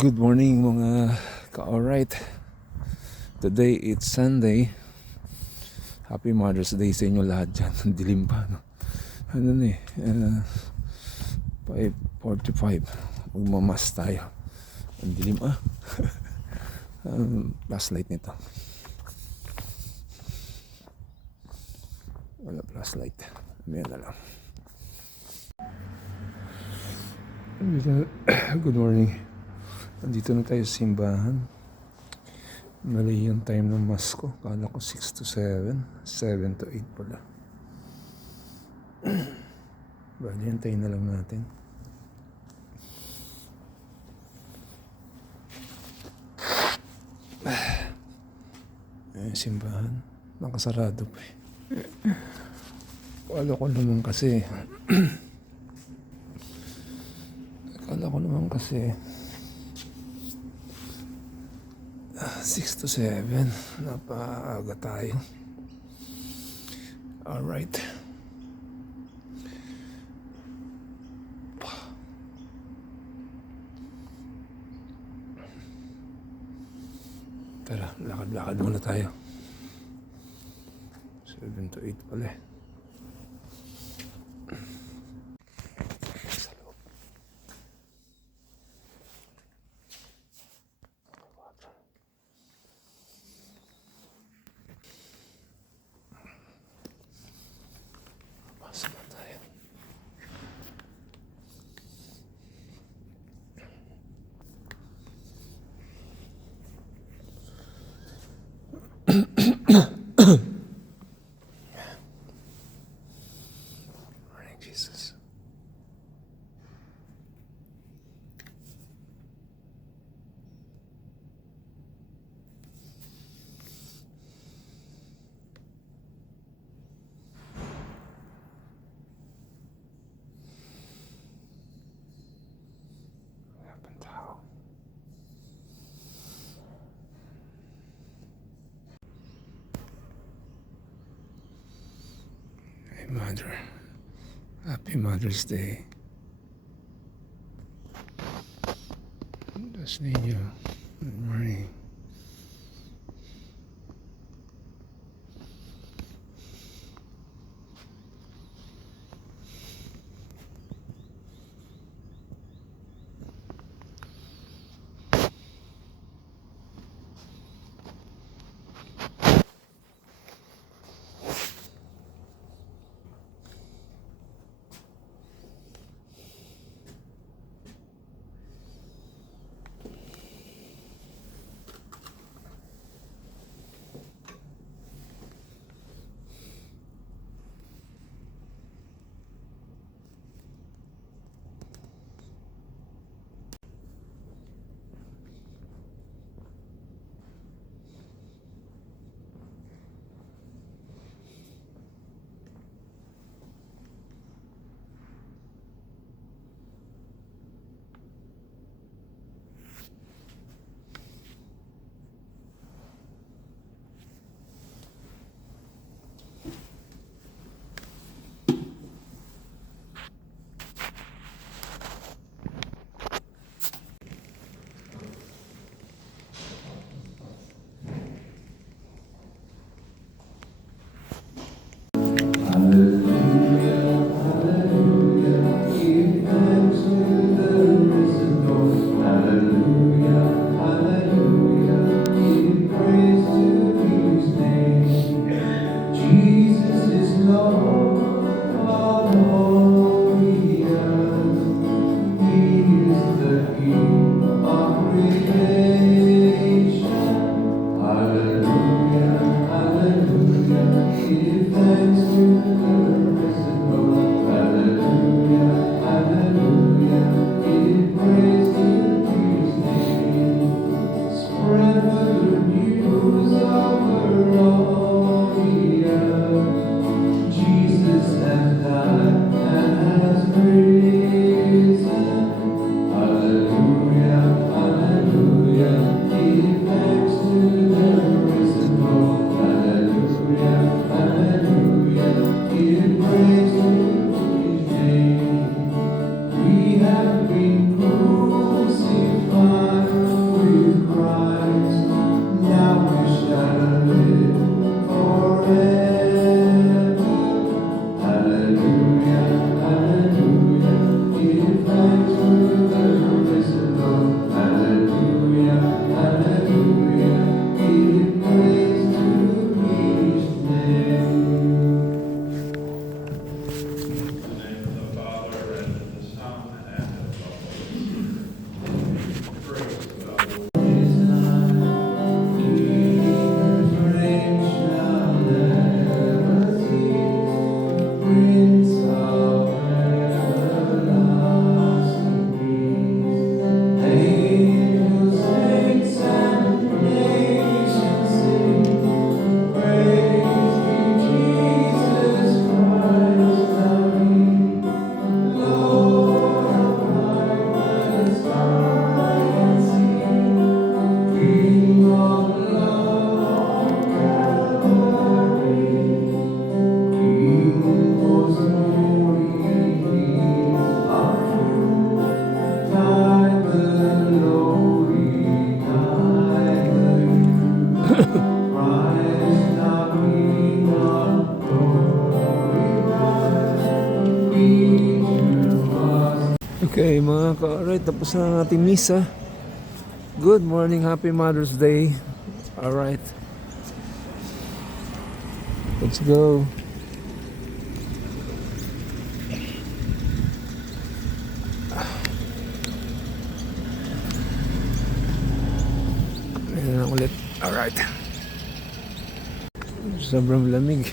Good morning mga ka-alright. Today it's Sunday. Happy Mother's Day sa inyo lahat dyan. Ang dilim pa, no? Ano na 5:45. Magmamas tayo. Ang dilim flashlight nito. Wala flashlight. May na lang. Good morning. Nandito na tayo sa simbahan. Mali yung time ng mass ko. Kala ko 6 to 7. 7 to 8 pala. Bali, hintayin na lang natin. Yung simbahan. Nakasarado pa eh. Kala ko naman kasi 6 to 7. Napaaga tayo. Alright. Tara, lakad-lakad muna tayo. 7 to 8 pala eh. Morning, Jesus. Mother, happy Mother's Day. Just need you. Good morning. mga ka-alright, tapos na ang ating misa. Good morning, happy Mother's Day. Alright, let's go. Ayan na ulit. Alright, sobrang lamig.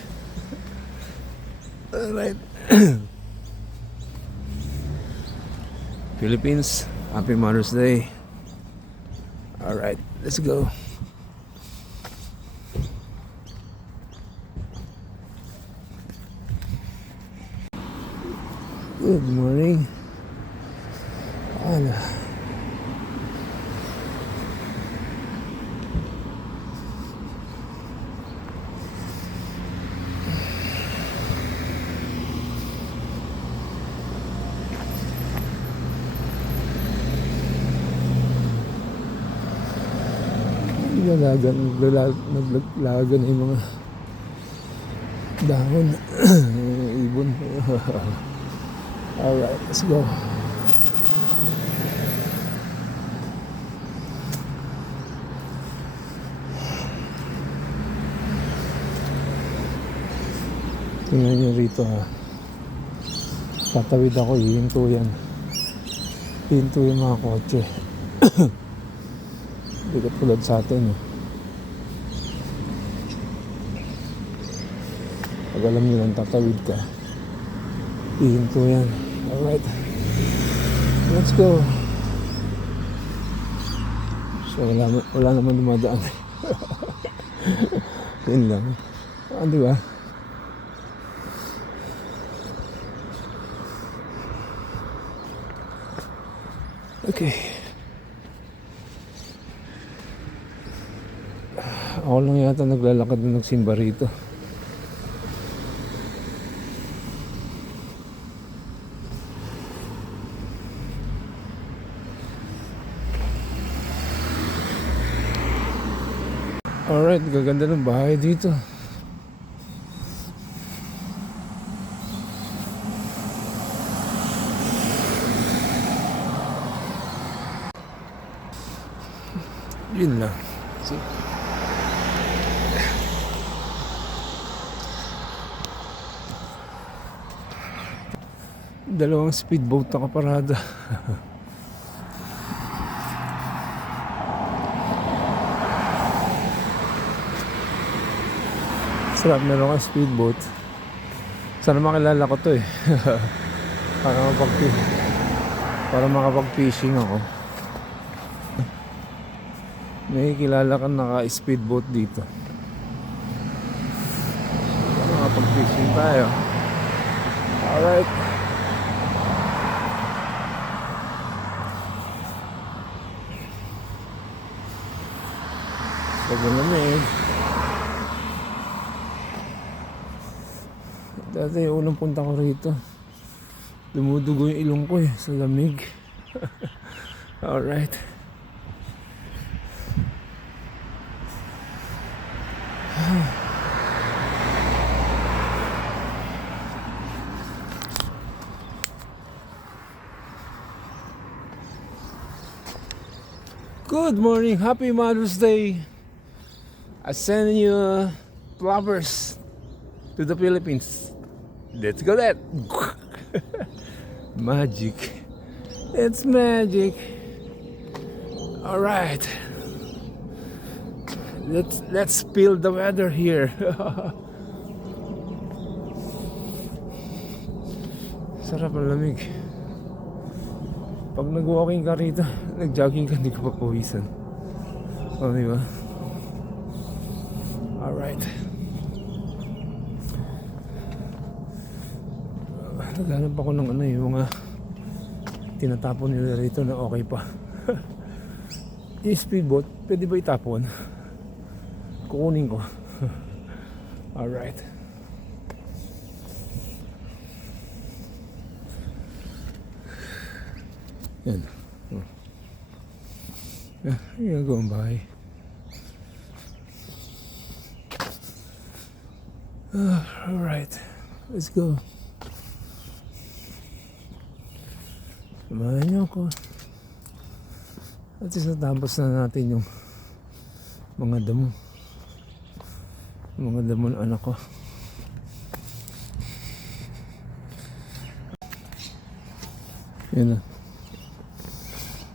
Alright. Philippines, happy Mother's Day. Alright, let's go. Good morning. Ano? Naglalagan na yung mga dahon. Ibon. Alright, let's go. Tingnan nyo rito ha. Tatawid ako, hihinto yan. Hihinto yung mga kotse. Hindi ka tulad sa atin eh. Pag alam nyo lang tatawid ka, hihinto yan. Alright, let's go. So wala naman dumadaan. Yun lang. Di ba? Okay. Ako lang yata naglalakad na nagsimba rito. Alright, gaganda ng bahay dito. Yun lang. See? Dalawang speedboat na kaparada. Sarap, meron kang speedboat. Sana makilala ko to eh. Para makapag-fishing ako. May kilala kang naka-speedboat dito. Para makapag-fishing tayo. Alright. Sobrang lamig. Dati unang punta ko rito, dumudugo yung ilong ko eh sa lamig. Alright. Good morning, happy Mother's Day. I send you flowers to the Philippines. Let's go that. Magic. It's magic. All right. Let's feel the weather here. Sarap ang lamig. Pag nag-walking ka rito, nag-jogging ka, hindi ka papawisan. O, di ba? Alright. Naghanap ako ng ano yung mga tinatapon nila rito na okay pa. Yung speedboat, pwede ba itapon? Kukunin ko. Alright. Yan. Yan go ang bahay. Alright. Let's go. Samahan niyo ako. At isatapos na natin yung mga damo. Mga damo ng anak ko. Yan na.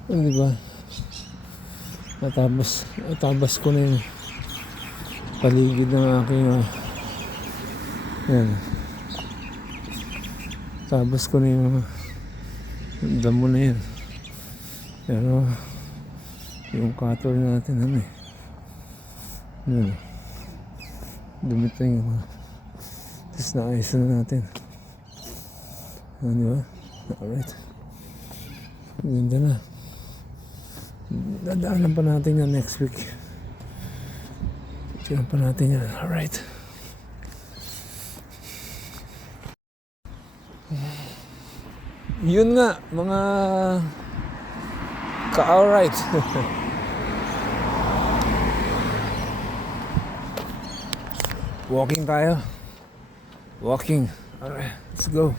Ano diba? Natabas ko na yung paligid ng aking yan. Tabas ko na yung damo na yan. Pero yung cutter natin ano eh. Yan. Dumit na yung tapos naayos na natin. Ano diba? Alright. Ganda na. Dadaanan pa natin yan next week. Tignan pa natin yan. Alright. Yun nga, mga ka-alright. Walking tayo. Walking. Alright, let's go.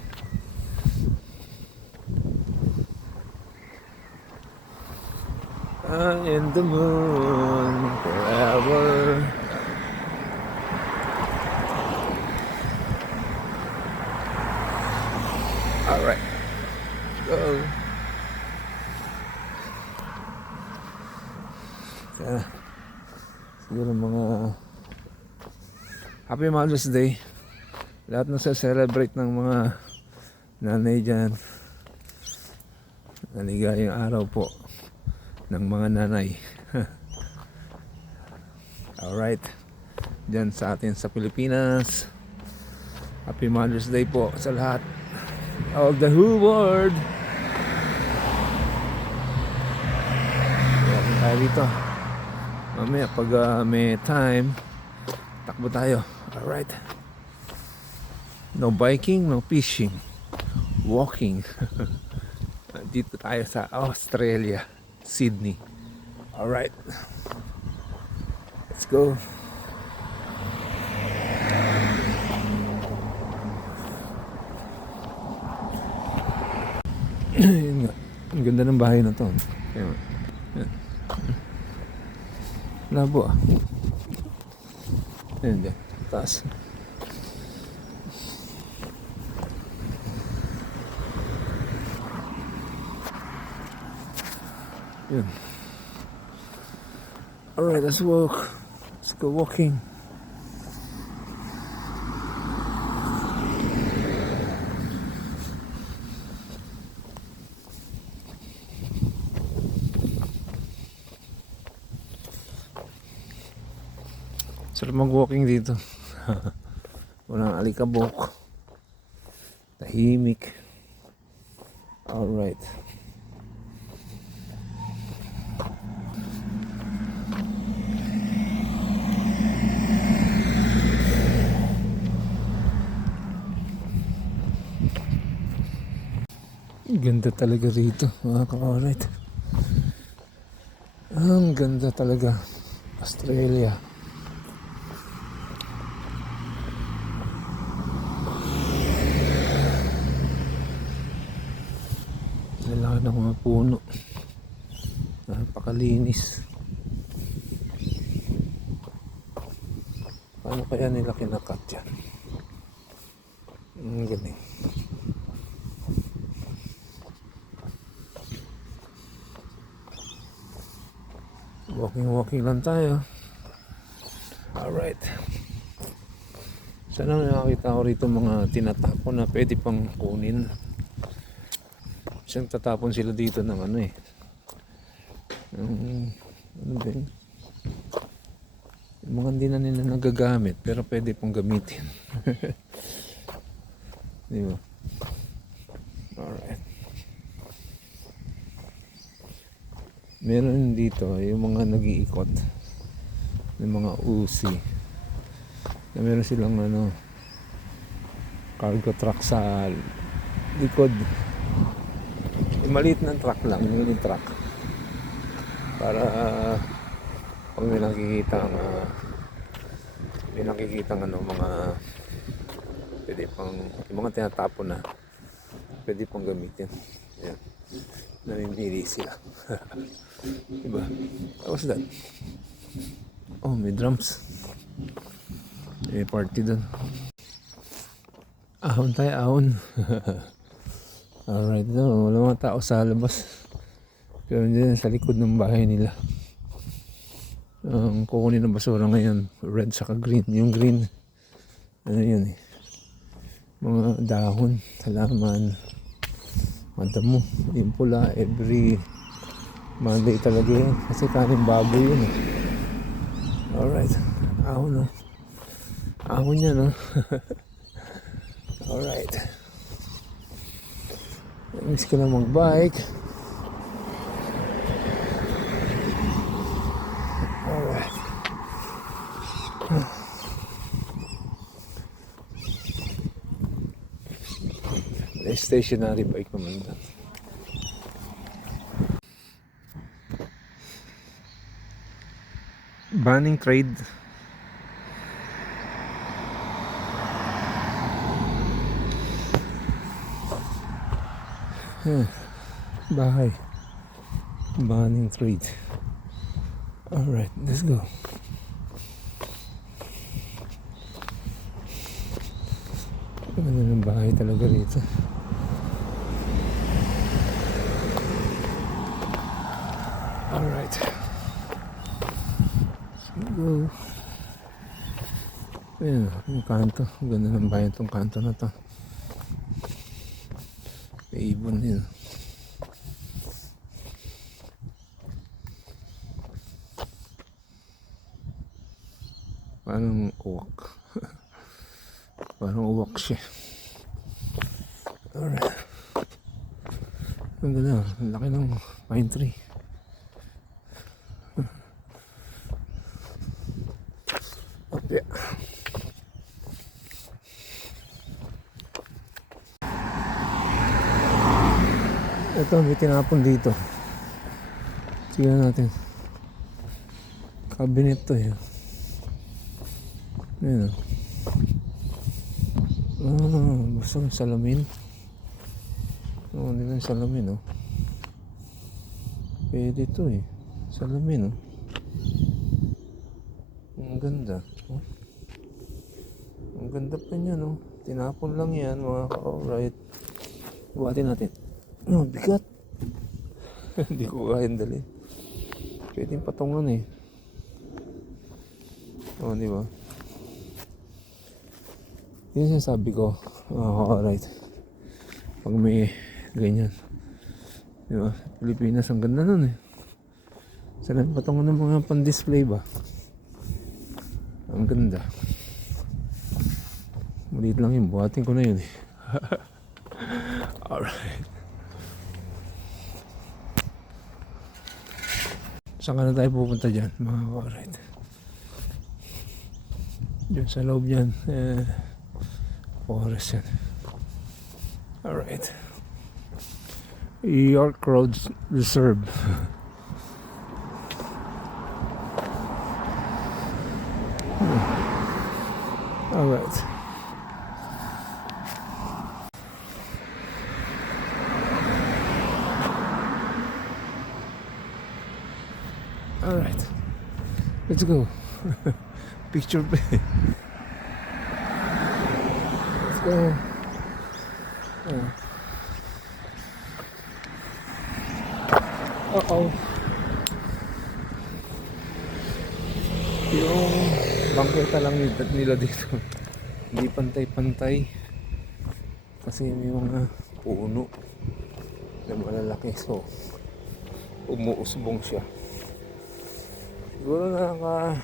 I'm in the moon forever. Alright. Go. Kaya, siguro mga Happy Mother's Day. Lahat na sa-celebrate ng mga nanay dyan. Naligayang araw po ng mga nanay. Alright. Dyan sa atin sa Pilipinas. Happy Mother's Day po sa lahat of the whole world. Kaya tayo dito. Mamaya pag may time, takbo tayo. Alright. No biking, no fishing. Walking. Dito tayo sa Australia, Sydney. Alright. Let's go. Yun nga. Ang ganda ng bahay na to. Yan. Labo ah. Yan dyan. Taas. Yun. Alright, let's walk. Let's go walking. Sarap mag-walking dito. Walang alikabok. Tahimik. Alright. Ganda talaga rito, mga ka-alright. Ang ganda talaga. Australia. Kailangan ng mga puno. Napakalinis. Paano kaya nila kinakat yan? Ang galing. Walking lang tayo. Alright. Sana nakakita ko rito mga tinatapon na pwede pang kunin. Siyang tatapon sila dito ng ano eh. Ano ba yun? Yung mga hindi na nila nagagamit pero pwede pang gamitin. Di ba? Alright. Meron dito yung mga nag-iikot ng mga Uzi na meron silang ano cargo truck sa likod. Maliit na truck lang, yung truck para pag may nakikita ano mga pwede pang yung mga tinatapon na pwede pang gamitin. Ayan. Namimili sila. Diba? What's that? Oh, may drums. May party doon. Ahon tayo, ahon. Alright, no, wala mga tao sa labas. Pero dyan sa likod ng bahay nila. Ang kukunin ng basura ngayon, red saka green. Yung green, ano yun eh, mga dahon, halaman, madamo. Yung pula, every Monday talaga yan. Kasi kanin baboy yun eh. Alright, ahon no. Ahon niya no. Alright. Miss ko na mag-bike. Alright. May stationary bike naman doon. Banning trade. Bahay. Banning trade. Alright, let's go. Ano ng bahay talaga rito. Alright. Let's go. Ayan, yung kanto. Ganda ng bahay itong kanto na to. May ibon din. Parang uwak. Parang uwak siya. Alright. Ang ganda. Ang laki ng pine tree. Okay. Ito, may tinapon dito. Tignan natin. Cabinet to eh. Ayan o. Basta may salamin. Hindi na yung salamin o. Pwede to eh. Salamin o. Ang ganda. Ang ganda pa niya no. Tinapon lang yan mga ka-alright. Buhatin natin. Bigat. Hindi ko kayang dalhin. Pwede yung patungan eh. Di ba? Yun yung sabi ko. Alright. Pag may ganyan. Di ba? Pilipinas ang ganda nun eh. Sana patungan ng mga pan-display ba? Ang ganda. Maliit lang yun. Buhatin ko na yun eh. Alright. Saan ka na tayo pupunta dyan? Mga alright. Diyan sa loob yan. Forest yan. Alright. York Road Reserve. Alright. Alright. Let's go. Picture play. Let's go. Uh-oh. Yung bangketa lang nila dito. Hindi pantay-pantay. Kasi may mga puno na malalaki. So, umuusbong siya. Siguro nakaka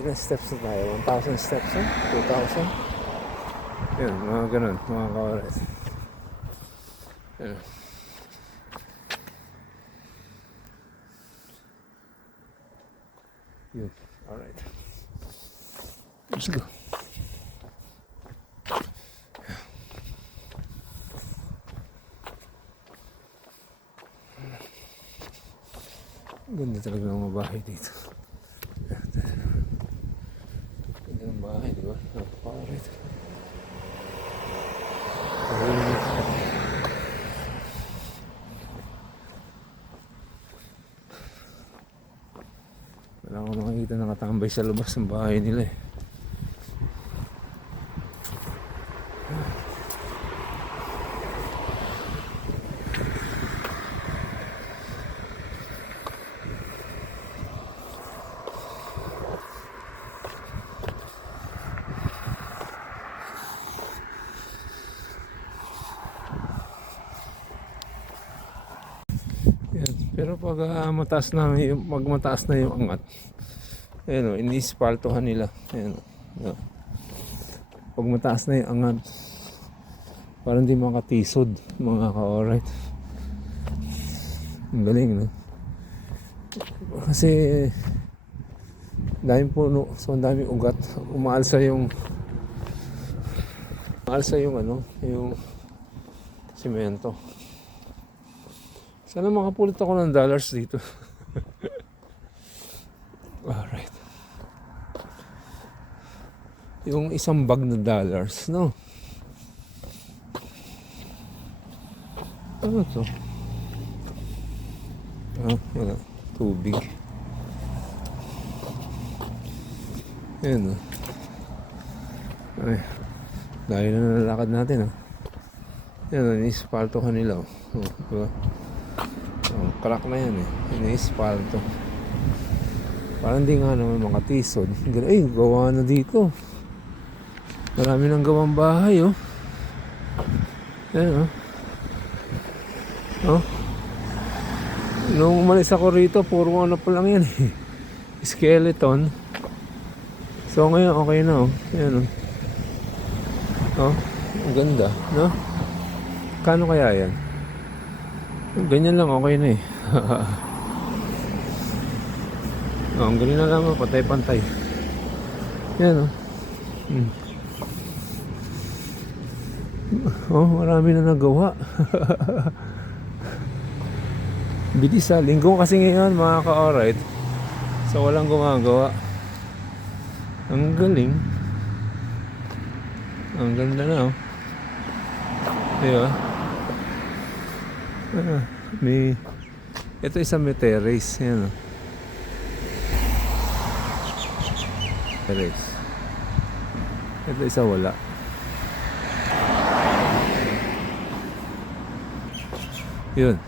ilang steps na tayo? 1,000 steps eh? 2,000? Yan, mga ganun, mga kawares. Yan. Yun, alright. Let's go. Ganda talaga ng mga bahay dito. Ganda ng bahay, di ba? Alright. nakatambay sa labas ng bahay nila eh. Yan. Pero pag mataas na yung angat, ayan o, inispaltohan nila. Ayan o. Ayan. Pag mataas na yung angat, parang di makatisod mga ka-alright. Ang galing, no? Kasi daming puno, so ang daming ugat. Umaalsa yung yung simento. Sana makapulot ako ng dollars dito. Alright. Yung isang bag na dollars, no? Ano to? Yan. Tubig. Yan, ay, dahil na nalalakad natin, yan, inispalto kanila, diba? Crack na yan, inispalto. Parang di nga naman makatisod. Ay, gawa na dito. Marami nang gawang bahay, yan, nung umalis ako rito, puro ano pa lang yan, skeleton. So ngayon okay na, yan, ang ganda, no? Kano kaya yan? Ganyan lang, okay na ang galing na lang, patay-pantay. Yan, marami na nagawa. Bilis linggo kasi ngayon mga ka-alright. So walang gumagawa. Ang galing. Ang ganda na, diba? Ito isang may terrace. Yan, terrace. Ito isa wala. Yun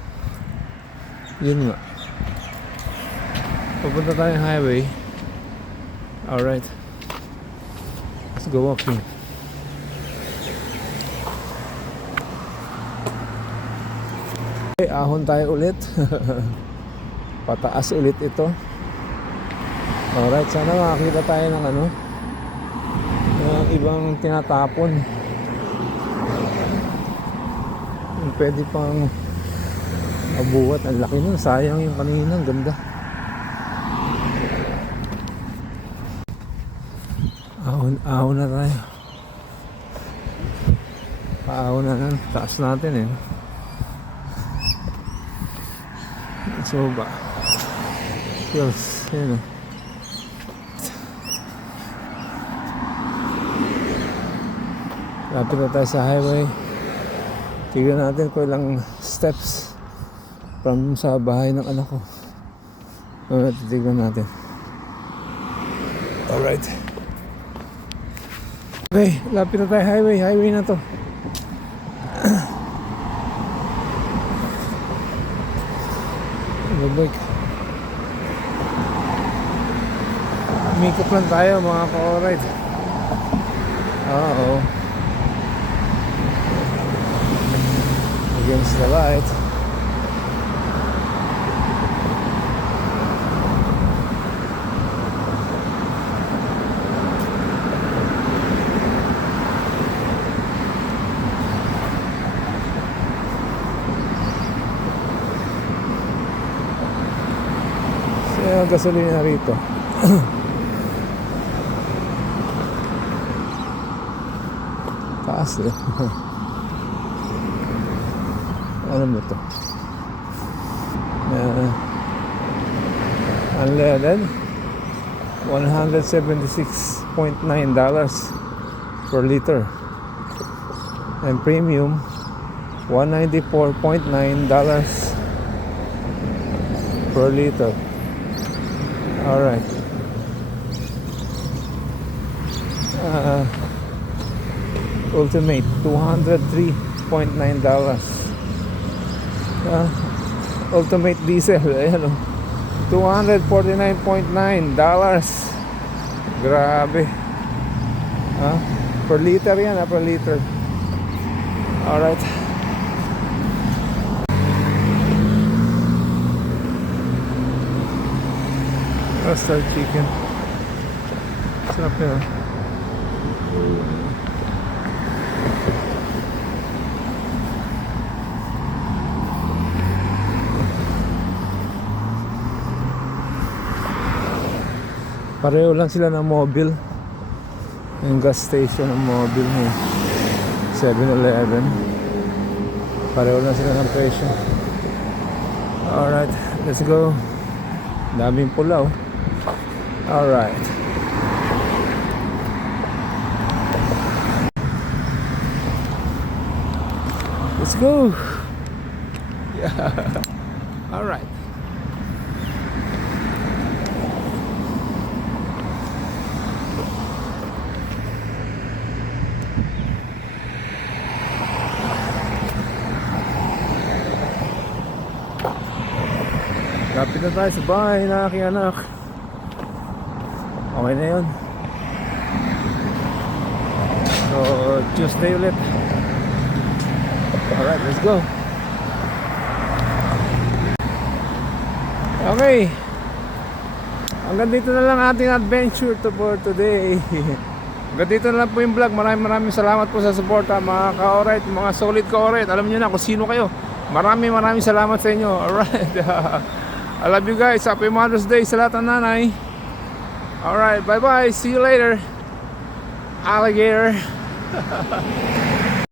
nga. Pupunta tayong highway. Alright. Let's go walking. Okay, ahon tayo ulit. Pataas ulit ito. Alright, sana makakita tayo ng ng ibang tinatapon. Pwede pang abuhat. Ang laki nun, sayang yung kanina. Ang ganda. Ahon na tayo. Paahon na lang. Taas natin so ba yes, yan lapit na tayo sa highway. Tignan natin kung ilang steps from sa bahay ng anak ko. Titignan natin. Alright. Okay, lapit na tayo highway na to. Bike. Umikot lang tayo mga ka-alright. Against the light. Ang gasolina rito. Taas ano mo to? Unleaded $176.9 per liter, and premium $194.9 per liter. Alright. Ultimate $203.9. Ultimate diesel, ayan o, $249.9. Grabe. Per liter yan, per liter. Alright. Roasted chicken. Sarap yun. Pareho lang sila ng Mobile. Yung gas station ng Mobile mo, 7-Eleven. Pareho lang sila ng presyo. Alright, let's go. Daming pula oh. Alright. Let's go. Yeah. Alright. Lapit na tayo sa bahay na aking anak. Okay na yun. So, Tuesday ulit. Alright, let's go. Okay. Hanggang dito na lang ating adventure for today. Hanggang dito na lang po yung vlog. Maraming salamat po sa suporta mga ka-alright, mga solid ka-alright. Alam nyo na kung sino kayo. Maraming salamat sa inyo. Alright. I love you guys. Happy Mother's Day sa lahat ng nanay. Alright, bye bye. See you later. Alligator.